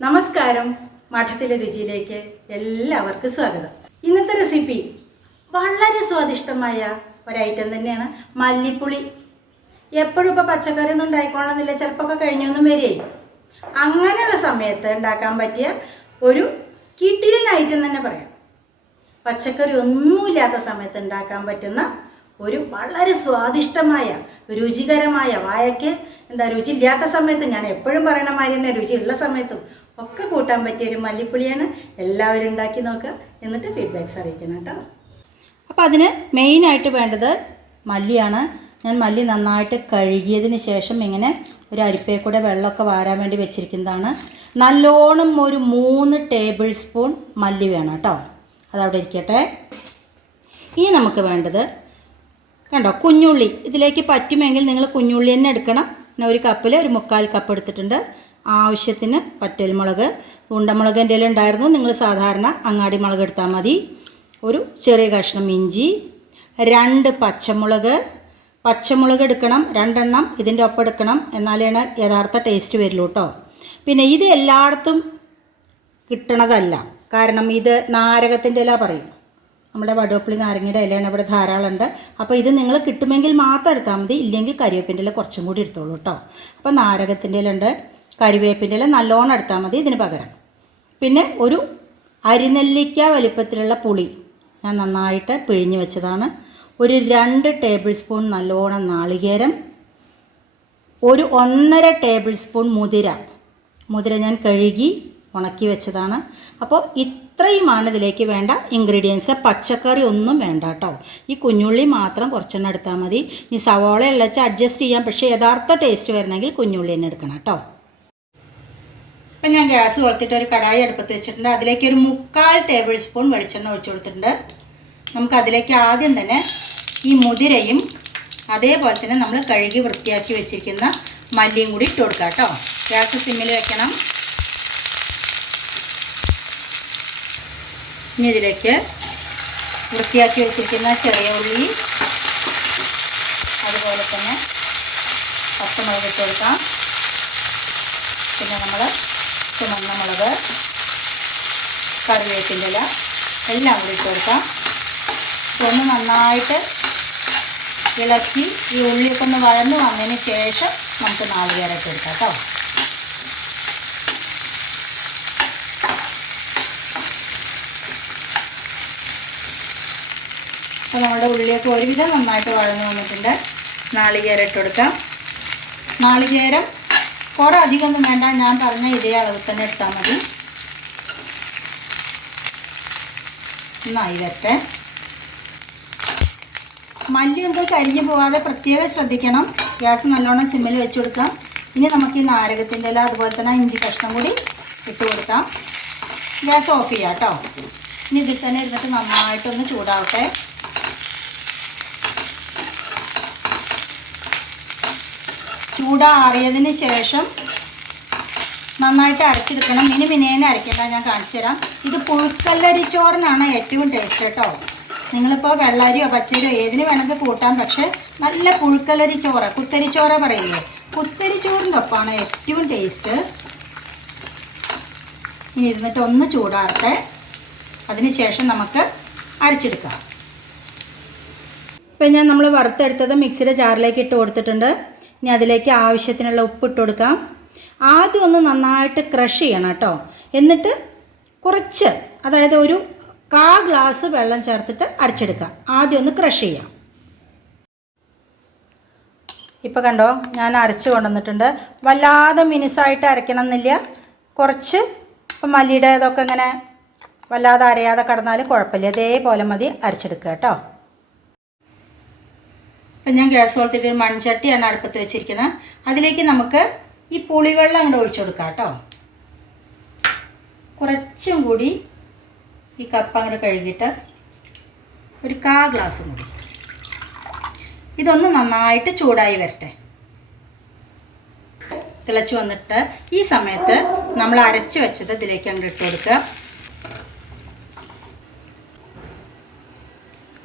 നമസ്കാരം. മഠത്തിലെ രുചിയിലേക്ക് എല്ലാവർക്കും സ്വാഗതം. ഇന്നത്തെ റെസിപ്പി വളരെ സ്വാദിഷ്ടമായ ഒരൈറ്റം തന്നെയാണ് മല്ലിപ്പുളി. എപ്പോഴും ഇപ്പോൾ പച്ചക്കറി ഒന്നും ഉണ്ടായിക്കോളണമെന്നില്ല ചിലപ്പോൾ കഴിഞ്ഞൊന്നും വരേ അങ്ങനെയുള്ള സമയത്ത് ഉണ്ടാക്കാൻ പറ്റിയ ഒരു കിട്ടിലൻ ഐറ്റം തന്നെ പറയാം. പച്ചക്കറി ഒന്നുമില്ലാത്ത സമയത്ത് ഉണ്ടാക്കാൻ പറ്റുന്ന ഒരു വളരെ സ്വാദിഷ്ടമായ രുചികരമായ വായയ്ക്ക് എന്താ രുചി ഇല്ലാത്ത സമയത്ത് ഞാൻ എപ്പോഴും പറയണ മാതിരി തന്നെ രുചിയുള്ള സമയത്തും ഒക്കെ കൂട്ടാൻ പറ്റിയ ഒരു മല്ലിപ്പുളിയാണ്. എല്ലാവരും ഉണ്ടാക്കി നോക്കുക. എന്നിട്ട് ഫീഡ്ബാക്ക്സ് അറിയിക്കണം കേട്ടോ. അപ്പോൾ അതിന് മെയിനായിട്ട് വേണ്ടത് മല്ലിയാണ്. ഞാൻ മല്ലി നന്നായിട്ട് കഴുകിയതിന് ശേഷം ഇങ്ങനെ ഒരു അരിപ്പയെ കൂടെ വെള്ളമൊക്കെ വാരാൻ വേണ്ടി വെച്ചിരിക്കുന്നതാണ്. നല്ലോണം ഒരു മൂന്ന് ടേബിൾ സ്പൂൺ മല്ലി വേണം കേട്ടോ. അതവിടെ ഇരിക്കട്ടെ. ഇനി നമുക്ക് വേണ്ടത് കണ്ടോ കുഞ്ഞുള്ളി. ഇതിലേക്ക് പറ്റുമെങ്കിൽ നിങ്ങൾ കുഞ്ഞുള്ളി തന്നെ എടുക്കണം. പിന്നെ ഒരു കപ്പിൽ ഒരു മുക്കാൽ കപ്പ് എടുത്തിട്ടുണ്ട്. ആവശ്യത്തിന് പറ്റൽ മുളക് ഉണ്ടമുളക് എന്റെ ഉണ്ടായിരുന്നു നിങ്ങൾ സാധാരണ അങ്ങാടി മുളക് എടുത്താൽ മതി. ഒരു ചെറിയ കഷ്ണം ഇഞ്ചി രണ്ട് പച്ചമുളക്. പച്ചമുളക് എടുക്കണം രണ്ടെണ്ണം ഇതിന്റെ ഒപ്പം എടുക്കണം. എന്നാലാണ് യഥാർത്ഥ ടേസ്റ്റ് വരുള്ളൂ കേട്ടോ പിന്നെ ഇത് എല്ലായിടത്തും കിട്ടണതല്ല. കാരണം ഇത് നാരകത്തിന്റെ ഇല പറയും. നമ്മുടെ വടുവപ്പള്ളി നാരങ്ങയുടെ ഇലയാണ് ഇവിടെ ധാരാളമുണ്ട്. അപ്പോൾ ഇത് നിങ്ങൾ കിട്ടുമെങ്കിൽ മാത്രം എടുത്താൽ മതി. ഇല്ലെങ്കിൽ കരിവേപ്പിന്റെ ഇല കുറച്ചും കൂടി എടുത്തോളൂ കേട്ടോ അപ്പോൾ നാരകത്തിന്റെ ഇല കരിവേപ്പിന്റെ ഇല നല്ലോണം എടുത്താൽ മതി ഇതിന് പകരം. പിന്നെ ഒരു അരിനെല്ലിക്ക വലിപ്പത്തിലുള്ള പുളി. ഞാൻ നന്നായിട്ട് പിഴിഞ്ഞ് വെച്ചതാണ്. ഒരു രണ്ട് ടേബിൾ സ്പൂൺ നല്ലോണം നാളികേരം ഒരു ഒന്നര ടേബിൾ സ്പൂൺ മുതിര. മുതിര ഞാൻ കഴുകി ഉണക്കി വെച്ചതാണ്. അപ്പോൾ ഇത്രയുമാണ് ഇതിലേക്ക് വേണ്ട ഇൻഗ്രീഡിയൻസ് പച്ചക്കറി ഒന്നും വേണ്ട കേട്ടോ. ഈ കുഞ്ഞുള്ളി മാത്രം കുറച്ചെണ്ണം എടുത്താൽ മതി. ഈ സവോള ഉള്ളച്ച് അഡ്ജസ്റ്റ് ചെയ്യാം. പക്ഷേ യഥാർത്ഥ ടേസ്റ്റ് വരണമെങ്കിൽ കുഞ്ഞുള്ളി തന്നെ എടുക്കണം കേട്ടോ. അപ്പം ഞാൻ ഗ്യാസ് കൊളുത്തിട്ട് ഒരു കടായി അടുപ്പത്ത് വെച്ചിട്ടുണ്ട്. അതിലേക്ക് ഒരു മുക്കാൽ ടേബിൾ സ്പൂൺ വെളിച്ചെണ്ണ ഒഴിച്ചു കൊടുത്തിട്ടുണ്ട്. നമുക്ക് അതിലേക്ക് ആദ്യം തന്നെ ഈ മുതിരയും അതേപോലെ തന്നെ നമ്മൾ കഴുകി വൃത്തിയാക്കി വെച്ചിരിക്കുന്ന മല്ലിയും കൂടി ഇട്ട് കൊടുക്കാം കേട്ടോ. ഗ്യാസ് സിമ്മിൽ വെക്കണം. ഇനി ഇതിലേക്ക് വൃത്തിയാക്കി വെച്ചിരിക്കുന്ന ചെറിയ ഉള്ളി അതുപോലെ തന്നെ പച്ചമുളക് ഇട്ട് കൊടുക്കാം. പിന്നെ നമ്മൾ ചുമന്ന മുളക് കറിവേപ്പിന്റെ ഇല എല്ലാം കൂടി ഇട്ട് ഒന്ന് നന്നായിട്ട് ഇളക്കി ഈ ഉള്ളിയൊക്കെ ഒന്ന് വഴന്ന് വന്നതിന് ശേഷം നമുക്ക് നാളികേരം ഇട്ട് കൊടുക്കാം കേട്ടോ. അപ്പോൾ നമ്മുടെ ഉള്ളിയൊക്കെ ഒരുവിധം നന്നായിട്ട് വഴന്ന് വന്നിട്ടുണ്ട്. നാളികേരം ഇട്ട് കൊടുക്കാം. നാളികേരം കുറേ അധികമൊന്നും വേണ്ട. ഞാൻ പറഞ്ഞ ഇതേ അളവ് തന്നെ എടുത്താൽ മതി. നന്നായി വരട്ടെ മല്ലി എന്ത് കരിഞ്ഞു പോകാതെ പ്രത്യേകം ശ്രദ്ധിക്കണം. ഗ്യാസ് നല്ലോണം സിമ്മിൽ വെച്ച് കൊടുക്കാം. ഇനി നമുക്ക് ഈ നാരകത്തിന്റെ ഇല അതുപോലെ തന്നെ ഇഞ്ചി കഷ്ണം കൂടി ഇട്ട് കൊടുക്കാം. ഗ്യാസ് ഓഫ് ചെയ്യാം കേട്ടോ. ഇനി ഇതിൽ തന്നെ ഇരുന്നിട്ട് നന്നായിട്ടൊന്ന് ചൂടാവട്ടെ. ചൂടാറിയതിന് ശേഷം നന്നായിട്ട് അരച്ചെടുക്കണം. മിനി മിനിയേനെ അരയ്ക്കേണ്ട ഞാൻ കാണിച്ചു തരാം. ഇത് പുഴുക്കല്ലരിച്ചോറിനാണ് ഏറ്റവും ടേസ്റ്റ് കേട്ടോ നിങ്ങളിപ്പോൾ വെള്ളരിയോ പച്ചരിയോ ഏതിന് വേണമെങ്കിൽ കൂട്ടാം പക്ഷേ നല്ല പുഴുക്കല്ലരി ചോറ് കുത്തരിച്ചോറ പറയില്ലേ കുത്തരിച്ചോറിന്റെ ഒപ്പമാണ് ഏറ്റവും ടേസ്റ്റ് ഇനി ഇരുന്നിട്ട് ഒന്ന് ചൂടാറട്ടെ. അതിന് ശേഷം നമുക്ക് അരച്ചെടുക്കാം. ഇപ്പം ഞാൻ നമ്മൾ വറുത്തെടുത്തത് മിക്സിയുടെ ജാറിലേക്ക് ഇട്ട് കൊടുത്തിട്ടുണ്ട്. ഇനി അതിലേക്ക് ആവശ്യത്തിനുള്ള ഉപ്പ് ഇട്ട് കൊടുക്കാം. ആദ്യം ഒന്ന് നന്നായിട്ട് ക്രഷ് ചെയ്യണം കേട്ടോ. എന്നിട്ട് കുറച്ച് അതായത് ഒരു കാ ഗ്ലാസ് വെള്ളം ചേർത്തിട്ട് അരച്ചെടുക്കാം ആദ്യം ഒന്ന് ക്രഷ് ചെയ്യാം. ഇപ്പോൾ കണ്ടോ ഞാൻ അരച്ച് കൊണ്ടുവന്നിട്ടുണ്ട്. വല്ലാതെ മിനുസായിട്ട് അരയ്ക്കണം എന്നില്ല കുറച്ച് ഇപ്പം മല്ലിയുടെ ഇതൊക്കെ ഇങ്ങനെ വല്ലാതെ അരയാതെ കടന്നാലും കുഴപ്പമില്ല. അതേപോലെ മതി അരച്ചെടുക്കുക കേട്ടോ. ഇപ്പം ഞാൻ ഗ്യാസ് കൊടുത്തിട്ട് ഒരു മൺചട്ടിയാണ് അടുപ്പത്ത് വെച്ചിരിക്കുന്നത് അതിലേക്ക് നമുക്ക് ഈ പുളിവെള്ളം അങ്ങോട്ട് ഒഴിച്ചു കൊടുക്കാം കേട്ടോ. കുറച്ചും കൂടി ഈ കപ്പ് അങ്ങോട്ട് കഴുകിയിട്ട് ഒരു കാ ഗ്ലാസ് കൂടി. ഇതൊന്ന് നന്നായിട്ട് ചൂടായി വരട്ടെ. തിളച്ച് വന്നിട്ട് ഈ സമയത്ത് നമ്മൾ അരച്ച് വെച്ചത് ഇതിലേക്ക് അങ്ങോട്ട് ഇട്ട് കൊടുക്കുക.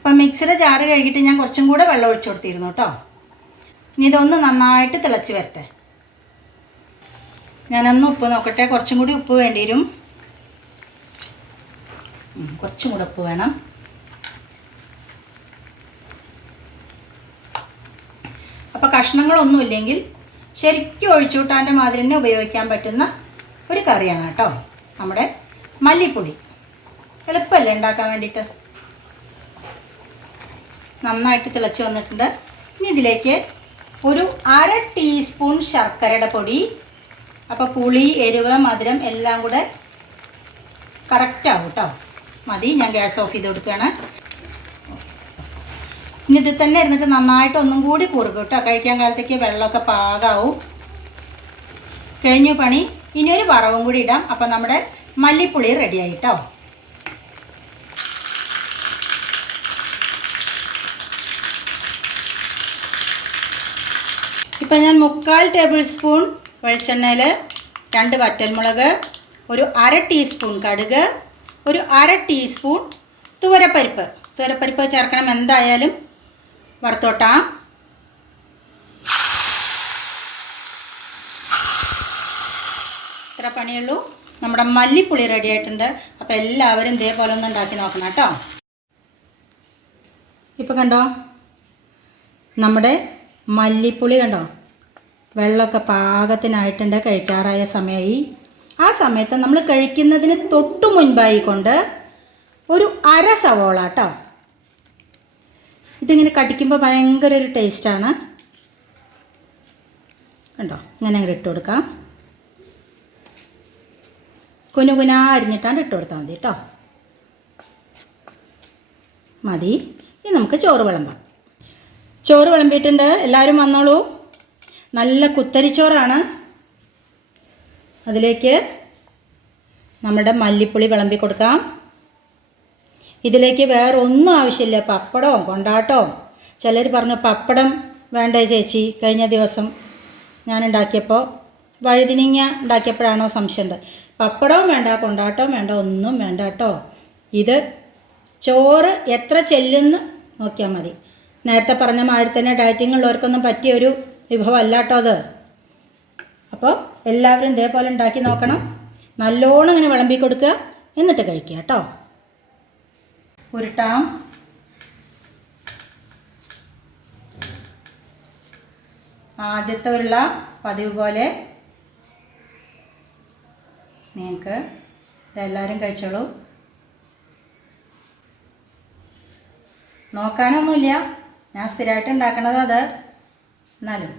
അപ്പം മിക്സിയുടെ ജാറ് കഴുകിയിട്ട് ഞാൻ കുറച്ചും കൂടെ വെള്ളം ഒഴിച്ചു കൊടുത്തിരുന്നു കേട്ടോ. ഇനി ഇതൊന്ന് നന്നായിട്ട് തിളച്ച് വരട്ടെ. ഞാനൊന്ന് ഉപ്പ് നോക്കട്ടെ. കുറച്ചും കൂടി ഉപ്പ് വേണ്ടി വരും. കുറച്ചും കൂടെ ഉപ്പ് വേണം. അപ്പോൾ കഷ്ണങ്ങളൊന്നും ഇല്ലെങ്കിൽ ശരിക്കും ഒഴിച്ചുകൂട്ടാന്റെ മാതിരി തന്നെ ഉപയോഗിക്കാൻ പറ്റുന്ന ഒരു കറിയാണ് കേട്ടോ. നമ്മുടെ മല്ലിപ്പൊടി. എളുപ്പമല്ലേ ഉണ്ടാക്കാൻ വേണ്ടിയിട്ട്? നന്നായിട്ട് തിളച്ച് വന്നിട്ടുണ്ട്. ഇനി ഇതിലേക്ക് ഒരു അര ടീസ്പൂൺ ശർക്കരയുടെ പൊടി അപ്പോൾ പുളി എരിവ് മധുരം എല്ലാം കൂടെ കറക്റ്റാവും കേട്ടോ മതി ഞാൻ ഗ്യാസ് ഓഫ് ചെയ്ത് കൊടുക്കുകയാണ്. ഇനി ഇത് തന്നെ ഇരുന്നിട്ട് നന്നായിട്ട് ഒന്നും കൂടി കുറുകും കേട്ടോ കഴിക്കാൻ കാലത്തേക്ക് വെള്ളമൊക്കെ പാകാവും. കഴിഞ്ഞു പണി. ഇനി ഒരു വറവും കൂടി ഇടാം. അപ്പം നമ്മുടെ മല്ലിപ്പുളി റെഡിയായി കേട്ടോ ഇപ്പം ഞാൻ മുക്കാൽ ടേബിൾ സ്പൂൺ വെളിച്ചെണ്ണയിൽ രണ്ട് വറ്റൽമുളക് ഒരു അര ടീസ്പൂൺ കടുക് ഒരു അര ടീസ്പൂൺ തുവരപ്പരിപ്പ്. തുവരപ്പരിപ്പ് ചേർക്കണം. എന്തായാലും വറുത്തോട്ടാം. ഇത്ര പണിയുള്ളൂ. നമ്മുടെ മല്ലിപ്പുളി റെഡി ആയിട്ടുണ്ട്. അപ്പോൾ എല്ലാവരും ഇതേപോലെ ഒന്ന് ഉണ്ടാക്കി നോക്കണം കേട്ടോ. ഇപ്പോൾ കണ്ടോ? നമ്മുടെ മല്ലിപ്പുളി കണ്ടോ? വെള്ളമൊക്കെ പാകത്തിനായിട്ടുണ്ട് കഴിക്കാറായ സമയമായി ആ സമയത്ത് നമ്മൾ കഴിക്കുന്നതിന് തൊട്ടു മുൻപായി കൊണ്ട് ഒരു അര സവോള കേട്ടോ ഇതിങ്ങനെ കടിക്കുമ്പോൾ ഭയങ്കര ഒരു ടേസ്റ്റാണ് കണ്ടോ? ഇങ്ങനെ അങ്ങോട്ട് ഇട്ട് കൊടുക്കാം. കുനുകുന അരിഞ്ഞിട്ടാണ് ഇട്ട് കൊടുത്താൽ മതി കേട്ടോ മതി. ഇനി നമുക്ക് ചോറ് വിളമ്പാം. ചോറ് വിളമ്പിയിട്ടുണ്ട്. എല്ലാവരും വന്നോളൂ. നല്ല കുത്തരിച്ചോറാണ്. അതിലേക്ക് നമ്മുടെ മല്ലിപ്പുളി വിളമ്പി കൊടുക്കാം. ഇതിലേക്ക് വേറെ ഒന്നും ആവശ്യമില്ല. പപ്പടവും കൊണ്ടാട്ടവും. ചിലർ പറഞ്ഞു പപ്പടം വേണ്ടേ ചേച്ചി. കഴിഞ്ഞ ദിവസം ഞാൻ ഉണ്ടാക്കിയപ്പോൾ വഴുതിനിങ്ങ ഉണ്ടാക്കിയപ്പോഴാണോ സംശയമുണ്ട് പപ്പടവും വേണ്ട കൊണ്ടാട്ടവും വേണ്ട ഒന്നും വേണ്ട കേട്ടോ. ഇത് ചോറ് എത്ര ചെല്ലുന്ന് നോക്കിയാൽ മതി. നേരത്തെ പറഞ്ഞ മാതിരി തന്നെ ഡയറ്റിംഗ് ഉള്ളവർക്കൊന്നും പറ്റിയ ഒരു വിഭവം അല്ല കേട്ടോ അത്. അപ്പോൾ എല്ലാവരും ഇതേപോലെ ഉണ്ടാക്കി നോക്കണം. നല്ലോണം ഇങ്ങനെ വിളമ്പി കൊടുക്കുക. എന്നിട്ട് കഴിക്കുക കേട്ടോ. ഉരുട്ടാം. ആദ്യത്തെ ഉള്ള പതിവ് പോലെ. നിങ്ങൾക്ക് ഇതെല്ലാവരും കഴിച്ചോളൂ. നോക്കാനൊന്നുമില്ല. ഞാൻ സ്ഥിരമായിട്ട് ഉണ്ടാക്കണത് അത് എന്നാലും.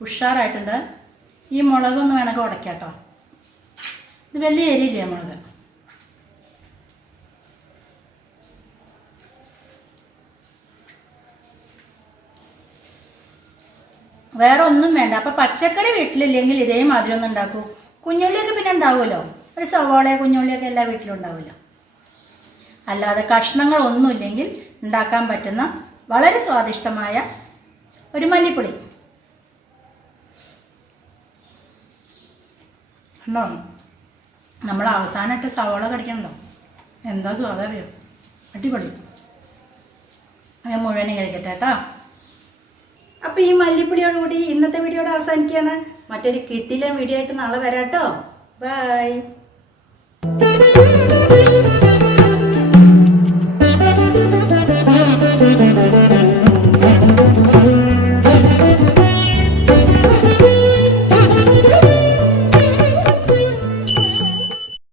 ഉഷാറായിട്ടുണ്ട്. ഈ മുളകൊന്ന് വേണമെങ്കിൽ ഉടയ്ക്കാം കേട്ടോ ഇത് വലിയ എരിയില്ല മുളക്? വേറെ ഒന്നും വേണ്ട. അപ്പം പച്ചക്കറി വീട്ടിലില്ലെങ്കിൽ ഇതേമാതിരി ഒന്ന് ഉണ്ടാക്കൂ. കുഞ്ഞുള്ളിയൊക്കെ പിന്നെ ഉണ്ടാവുമല്ലോ. ഒരു സവാളയോ കുഞ്ഞുള്ളിയൊക്കെ എല്ലാ വീട്ടിലും ഉണ്ടാവുമല്ലോ. അല്ലാതെ കഷ്ണങ്ങളൊന്നുമില്ലെങ്കിൽ ഉണ്ടാക്കാൻ പറ്റുന്ന വളരെ സ്വാദിഷ്ടമായ ഒരു മല്ലിപ്പൊടി. ഉണ്ടോ നമ്മൾ അവസാനമായിട്ട് സവോള കടിക്കണല്ലോ. എന്താ സ്വാദം അറിയോ അടിപൊളി. അങ്ങനെ മുഴുവനും കഴിക്കട്ടെ കേട്ടോ. അപ്പോൾ ഈ മല്ലിപ്പൊടിയോടുകൂടി ഇന്നത്തെ വീഡിയോയുടെ അവസാനിക്കുകയാണ്. മറ്റൊരു കിട്ടിയിലെ വീഡിയോ ആയിട്ട് നാളെ വരാട്ടോ ബൈ